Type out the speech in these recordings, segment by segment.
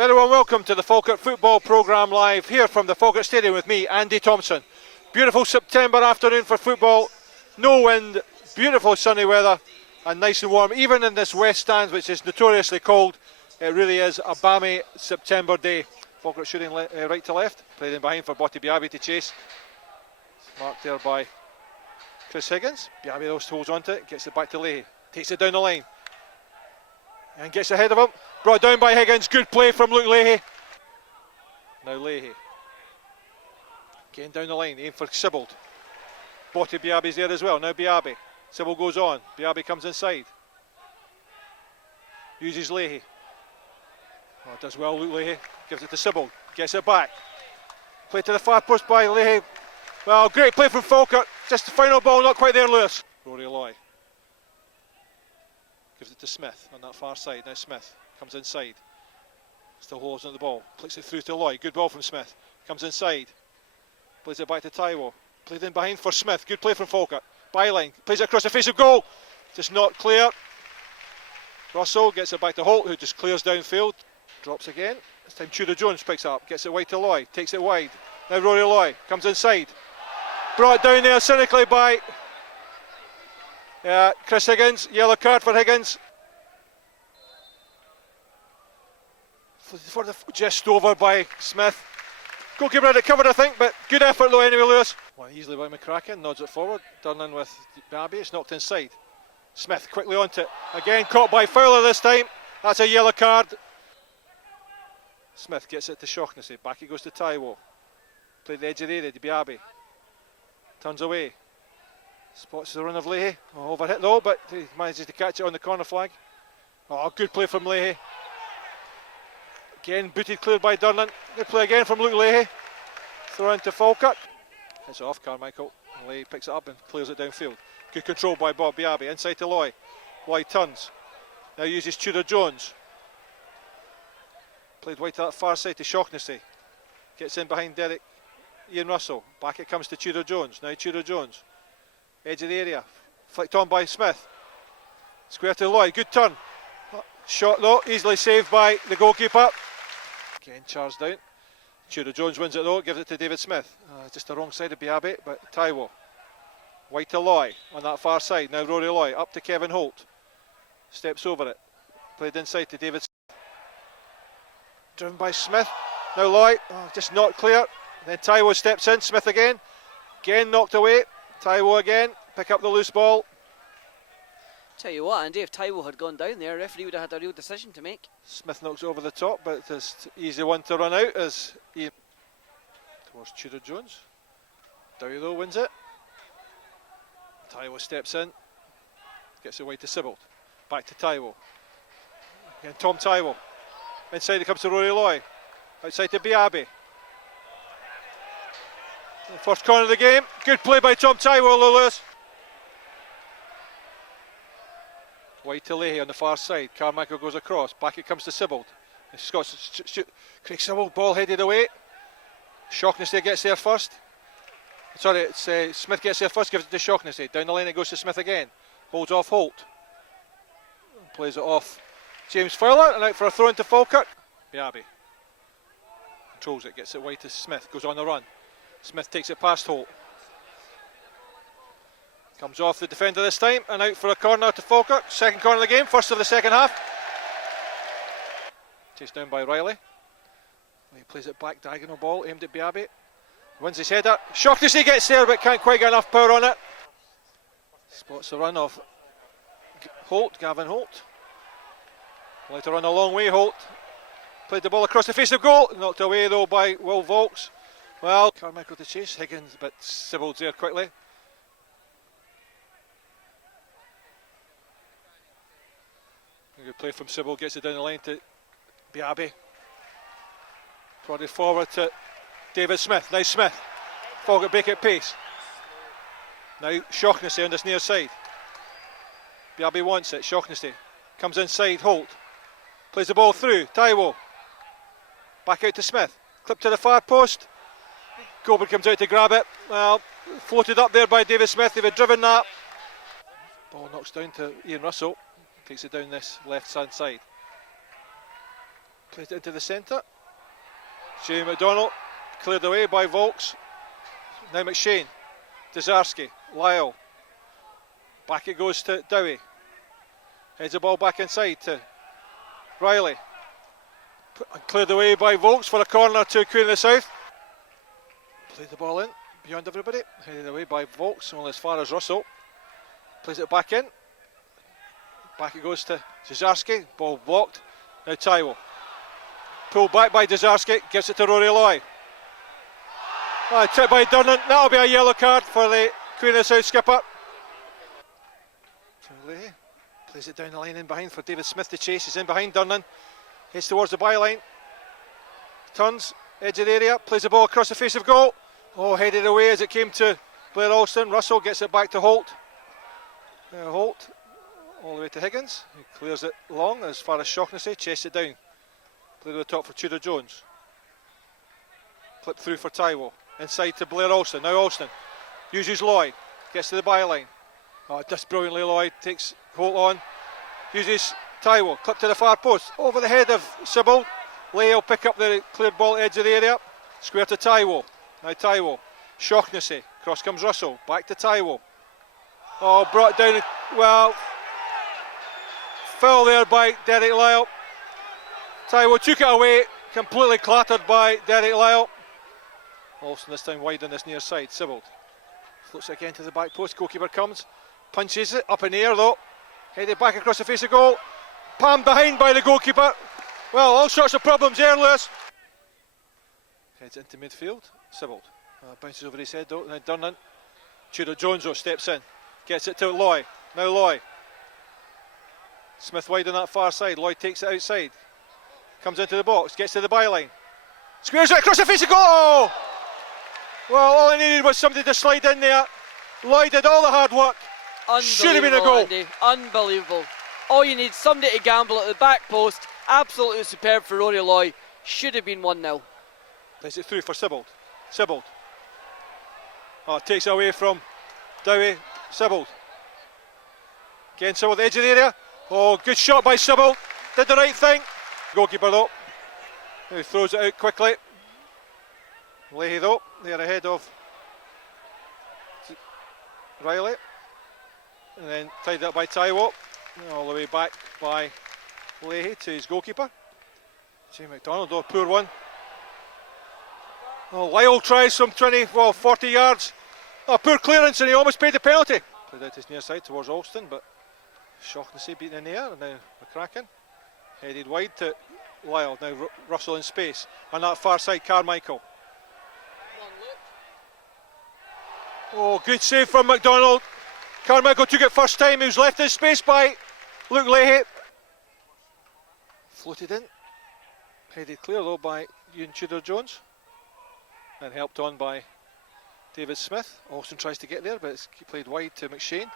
Very well, welcome to the Falkirk Football Programme live here from the Falkirk Stadium with me, Andy Thompson. Beautiful September afternoon for football, no wind, beautiful sunny weather and nice and warm. Even in this west stand, which is notoriously cold, it really is a balmy September day. Falkirk shooting right to left, played in behind for Botti Biabi to chase. Marked there by Chris Higgins. Biabi holds on to it, gets it back to Leahy, takes it down the line and gets ahead of him. Brought down by Higgins, good play from Luke Leahy. Now Leahy getting down the line, aim for Sibbald. Botti Biabi's there as well, now Biabi. Sibbald goes on, Biabi comes inside. Uses Leahy. Oh, does well Luke Leahy, gives it to Sibbald, gets it back. Play to the far post by Leahy. Well, great play from Falkirk, just the final ball not quite there, Lewis. Rory Loy gives it to Smith on that far side, now Smith comes inside, still holds on the ball, clicks it through to Loy, good ball from Smith, comes inside, plays it back to Taiwo, played in behind for Smith, good play from Falkirk, byline, plays it across the face of goal, just not clear. Russell gets it back to Holt, who just clears downfield, drops again, this time Tudor Jones picks it up, gets it wide to Loy, takes it wide, now Rory Loy comes inside, brought down there cynically by Chris Higgins, yellow card for Higgins. Just over by Smith. Goalkeeper had it covered, I think, but good effort though anyway, Lewis. Well, easily by McCracken, nods it forward. Durnan with Biabi, it's knocked inside. Smith quickly onto it. Again, caught by Fowler this time. That's a yellow card. Smith gets it to Shaughnessy. Back it goes to Taiwo. Played the edge of the area to Biabi. Turns away. Spots the run of Leahy. Oh, overhit though, but he manages to catch it on the corner flag. Oh, good play from Leahy. Again, booted cleared by Durnan. Good play again from Luke Leahy. Throw into Falkirk. It's off Carmichael. Leahy picks it up and clears it downfield. Good control by Bob Biabi. Inside to Loy. Loy turns. Now uses Tudor Jones. Played wide to that far side to Shaughnessy. Gets in behind Ian Russell. Back it comes to Tudor Jones. Now Tudor Jones. Edge of the area. Flicked on by Smith. Square to Loy. Good turn. Shot though. Easily saved by the goalkeeper. Again charged down. Tudor Jones wins it though. Gives it to David Smith. Just the wrong side of Biabi, but Taiwo. Wide to Loy on that far side. Now Rory Loy up to Kevin Holt. Steps over it. Played inside to David Smith. Driven by Smith. Now Loy. Just not clear. Then Taiwo steps in. Smith again. Again knocked away. Taiwo again. Pick up the loose ball. Tell you what, Andy, if Taiwo had gone down there, referee would have had a real decision to make. Smith knocks it over the top, but it's an easy one to run out as Ian towards Tudor Jones. Dowie though wins it. Taiwo steps in, gets it wide to Sibbald. Back to Taiwo. Again, Tom Taiwo. Inside it comes to Rory Loy. Outside to Biabi. First corner of the game. Good play by Tom Taiwo, Lewis. Wide to Leahy on the far side. Carmichael goes across. Back it comes to Sibbald. Scots Craig Sibbald, ball headed away. Shaughnessy gets there first. Sorry, it's Smith gets there first, gives it to Shaughnessy. Down the line it goes to Smith again. Holds off Holt. Plays it off James Fowler and out for a throw into Falkirk. Biabi controls it, gets it wide to Smith. Goes on the run. Smith takes it past Holt. Comes off the defender this time and out for a corner to Falkirk. Second corner of the game, first of the second half. Chased down by Riley. He plays it back, diagonal ball, aimed at Biabi. Wins his header. Shaughnessy gets there but can't quite get enough power on it. Spots the run of Holt, Gavin Holt. Let it run a long way, Holt. Played the ball across the face of goal. Knocked away though by Will Volks. Well, Carmichael to chase, Higgins, but Sibbald's there quickly. Good play from Sibbald, gets it down the line to Biabi. Prodded forward to David Smith. Now Smith. Falkirk break at pace. Now Shaughnessy on this near side. Biabi wants it. Shaughnessy comes inside. Holt plays the ball through. Taiwo. Back out to Smith. Clip to the far post. Goulburn comes out to grab it. Well, floated up there by David Smith. They've driven that. Ball knocks down to Ian Russell. Takes it down this left hand side. Plays it into the centre. Jamie McDonald, cleared away by Volks. Now McShane, Dazarski, Lyle. Back it goes to Dowie. Heads the ball back inside to Riley. Cleared away by Volks for a corner to Queen of the South. Played the ball in, beyond everybody. Headed away by Volks, only as far as Russell. Plays it back in. Back it goes to Dazarski, ball blocked. Now Taiwo. Pulled back by Dazarski, gives it to Rory Loy. Tipped by Durnan, that'll be a yellow card for the Queen of the South skipper. Leahy plays it down the line in behind for David Smith to chase. He's in behind Durnan, heads towards the byline, turns, edge of the area, plays the ball across the face of goal. Oh, headed away as it came to Blair Alston. Russell gets it back to Holt. Holt all the way to Higgins. He clears it long as far as Shaughnessy, chases it down. Played to the top for Tudor Jones. Clip through for Taiwo. Inside to Blair Alston. Now Alston uses Lloyd. Gets to the byline. Oh, just brilliantly Lloyd. Takes Holt on. Uses Taiwo. Clip to the far post. Over the head of Sybil. Leigh will pick up the cleared ball edge of the area. Square to Taiwo. Now Taiwo. Shaughnessy. Cross comes Russell. Back to Taiwo. Oh, brought down. Well, foul there by Derek Lyle. Taiwo took it away, completely clattered by Derek Lyle. Alston this time wide on this near side. Sybil floats it again to the back post. Goalkeeper comes, punches it up in the air though. Headed back across the face of goal. Palmed behind by the goalkeeper. Well, all sorts of problems there, Lewis. Heads into midfield. Sybil bounces over his head though. Now Durnan. Tudor Jones though steps in. Gets it to Loy. Now Loy. Smith wide on that far side. Lloyd takes it outside. Comes into the box. Gets to the byline. Squares it across the face of goal. Oh! Well, all he needed was somebody to slide in there. Lloyd did all the hard work. Should have been a goal. Andy. Unbelievable. All you need, somebody to gamble at the back post. Absolutely superb for Rory Loy. Should have been 1-0. Plays it through for Sybil. Sybil. Oh, takes it away from Dowie. Sybil. Again, Sybil at the edge of the area. Oh, good shot by Sybil. Did the right thing. Goalkeeper though. He throws it out quickly. Leahy though, they're ahead of Riley. And then tied up by Taiwo. All the way back by Leahy to his goalkeeper. Jamie McDonald though, poor one. Oh, Lyle tries from 40 yards. Oh, poor clearance and he almost paid the penalty. Played out his near side towards Alston, but Shaughnessy beaten in the air. And now McCracken headed wide to Lyle. Now Russell in space. On that far side, Carmichael. Oh, good save from McDonald. Carmichael took it first time. He was left in space by Luke Leahy. Floated in. Headed clear though by Ewan Tudor Jones. And helped on by David Smith. Alston tries to get there, but it's played wide to McShane.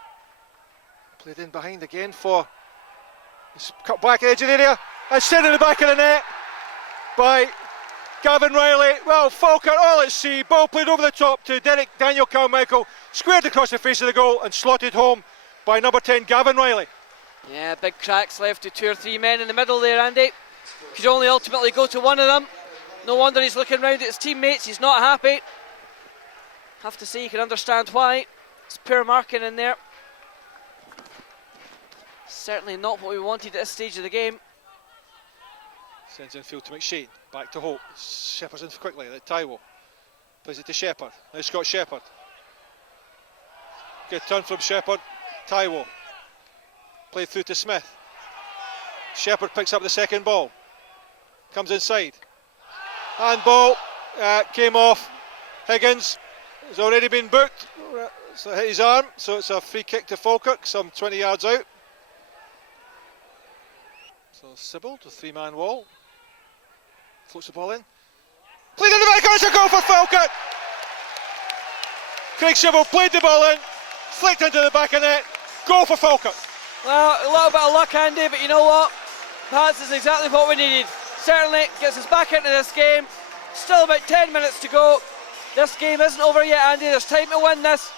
Played in behind again for. It's cut back edge of the area. And set in the back of the net by Gavin Riley. Well, Falkirk all at sea. Ball played over the top to Daniel Carmichael. Squared across the face of the goal and slotted home by number 10 Gavin Riley. Yeah, big cracks left to 2 or 3 men in the middle there, Andy. Could only ultimately go to one of them. No wonder he's looking round at his teammates. He's not happy. Have to say you can understand why. It's poor marking in there. Certainly not what we wanted at this stage of the game. Sends infield to McShane. Back to Holt. Shepherd's in quickly. Taiwo plays it to Shepherd. Now Scott Shepherd. Good turn from Shepherd. Taiwo. Played through to Smith. Shepherd picks up the second ball. Comes inside. Handball. Came off. Higgins has already been booked. So hit his arm. So it's a free kick to Falkirk, some 20 yards out. So Sybil to 3-man wall. Floats the ball in. Played in the back, it's a goal for Falkirk! Craig Sybil played the ball in, flicked into the back of net, goal for Falkirk. Well, a little bit of luck, Andy, but you know what? Perhaps is exactly what we needed. Certainly gets us back into this game. Still about 10 minutes to go. This game isn't over yet, Andy. There's time to win this.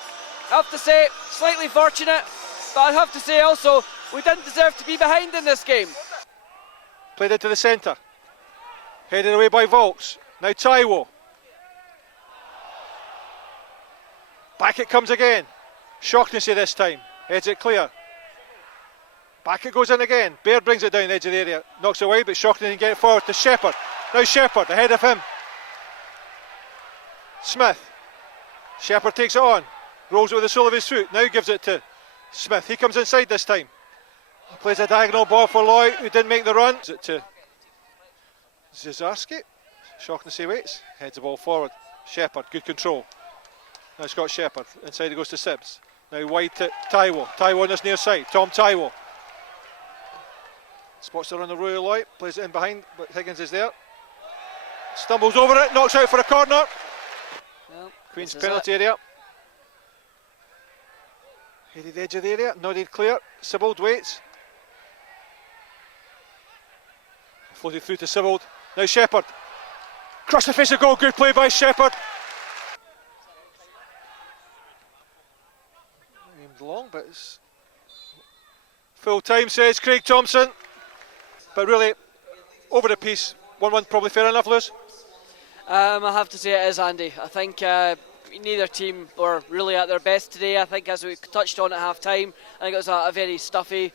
I have to say, slightly fortunate, but I have to say also, we didn't deserve to be behind in this game. Played into the centre. Headed away by Volks. Now Taiwo. Back it comes again. Shaughnessy this time. Heads it clear. Back it goes in again. Baird brings it down the edge of the area. Knocks it away, but Shaughnessy can get it forward to Shepherd. Now Shepherd ahead of him. Smith. Shepherd takes it on. Rolls it with the sole of his foot. Now gives it to Smith. He comes inside this time. Plays a diagonal ball for Loy, who didn't make the run. Gives it to Zizarski. Shaughnessy waits. Heads the ball forward. Shepherd, good control. Now Scott Shepherd. Inside it goes to Sibbs. Now wide to Taiwo. Taiwo on this near side. Tom Taiwo. Spots the run of Royal Loy. Plays it in behind, but Higgins is there. Stumbles over it. Knocks out for a corner. Well, Queen's penalty area. Headed the edge of the area. Nodded clear. Sibbald waits. Floated through to Sibbald. Now Shepherd. Cross the face of goal. Good play by Shepherd. Aimed long, but it's full time, says Craig Thompson. But really, over the piece, 1-1 probably fair enough, Lewis. I have to say it is, Andy. I think neither team were really at their best today. I think, as we touched on at half time, I think it was a very stuffy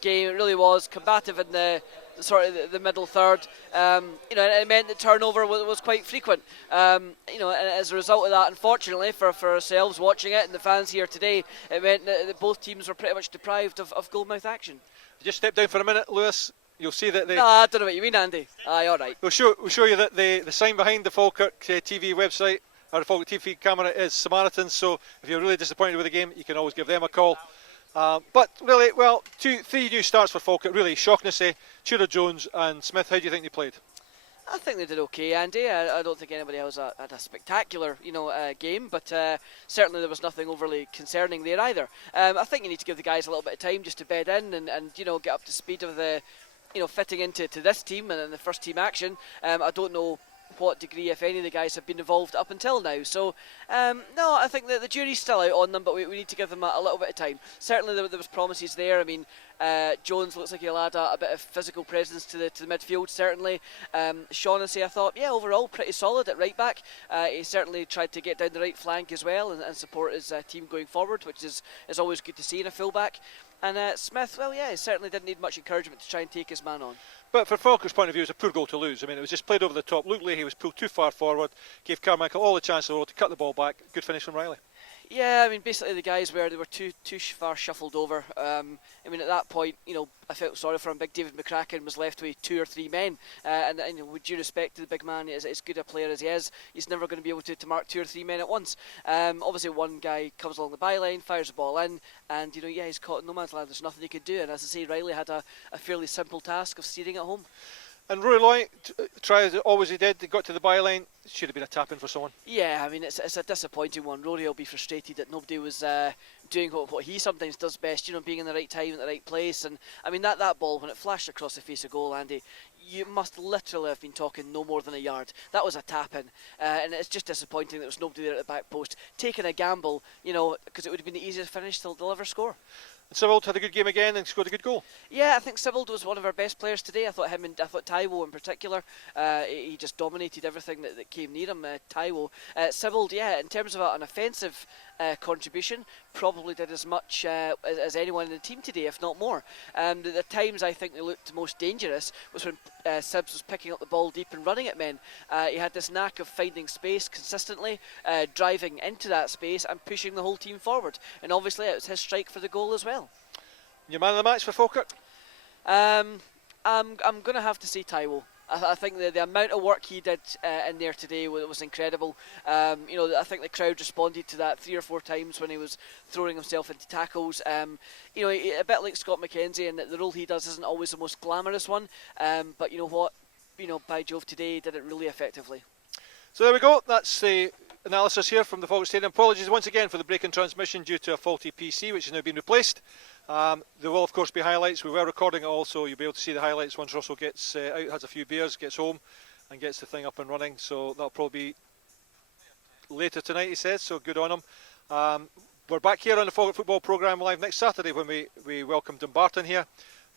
game. It really was combative in the sort of the middle third. And it meant that turnover was quite frequent. And as a result of that, unfortunately for ourselves watching it and the fans here today, it meant that both teams were pretty much deprived of goalmouth action. Just step down for a minute, Lewis. You'll see that I don't know what you mean, Andy. Aye, all right. We'll show you that the sign behind the Falkirk TV website, or the Falkirk TV camera, is Samaritans. So if you're really disappointed with the game, you can always give them a call. But really, well, three new starts for Falkirk. Really, Shaughnessy, Tudor Jones, and Smith. How do you think they played? I think they did okay, Andy. I don't think anybody else had a spectacular, game, but certainly there was nothing overly concerning there either. I think you need to give the guys a little bit of time just to bed in and get up to speed of the, fitting into this team and in the first team action. I don't know what degree, if any, of the guys have been involved up until now. So, no, I think that the jury's still out on them, but we need to give them a little bit of time. Certainly there was promises there. I mean, Jones looks like he'll add a bit of physical presence to the midfield, certainly. Shaughnessy, I thought, overall pretty solid at right back. He certainly tried to get down the right flank as well and support his team going forward, which is always good to see in a full-back. And Smith, he certainly didn't need much encouragement to try and take his man on. But for Falkirk's point of view, it was a poor goal to lose. I mean, it was just played over the top. Luke Leahy was pulled too far forward, gave Carmichael all the chance in the world to cut the ball back. Good finish from Riley. Yeah, I mean, basically the guys were too far shuffled over. I mean, at that point, I felt sorry for him. Big David McCracken was left with 2 or 3 men, and with due respect to the big man, as good a player as he is, he's never going to be able to mark 2 or 3 men at once. Obviously, one guy comes along the byline, fires the ball in, and he's caught in no man's land. There's nothing he could do, and as I say, Riley had a fairly simple task of steering it home. And Roy Loy tried always he did. He got to the byline. Should have been a tap in for someone. Yeah, I mean it's a disappointing one. Rory will be frustrated that nobody was doing what he sometimes does best. Being in the right time at the right place. And I mean that ball when it flashed across the face of goal, Andy, you must literally have been talking no more than a yard. That was a tap in, and it's just disappointing that there was nobody there at the back post taking a gamble. Because it would have been the easiest finish to deliver score. And Sibbald had a good game again and scored a good goal. Yeah, I think Sibbald was one of our best players today. I thought Taiwo in particular, he just dominated everything that came near him. Taiwo, Sibbald, in terms of an offensive contribution, probably did as much as anyone in the team today, if not more. The times I think they looked most dangerous was when Sibbs was picking up the ball deep and running at men. He had this knack of finding space consistently, driving into that space and pushing the whole team forward. And obviously it was his strike for the goal as well. Your man of the match for Falkirk? I'm going to have to say Taiwo. I think the amount of work he did in there today was incredible. I think the crowd responded to that 3 or 4 times when he was throwing himself into tackles. A bit like Scott McKenzie, and the role he does isn't always the most glamorous one. But you know what? By Jove, today he did it really effectively. So there we go. That's the analysis here from the Falkirk Stadium. Apologies once again for the break in transmission due to a faulty PC, which has now been replaced. There will of course be highlights. We were recording it all, so you'll be able to see the highlights once Russell gets out, has a few beers, gets home and gets the thing up and running. So that'll probably be later tonight, he says, so good on him. We're back here on the Falkirk Football Programme live next Saturday when we welcome Dumbarton here.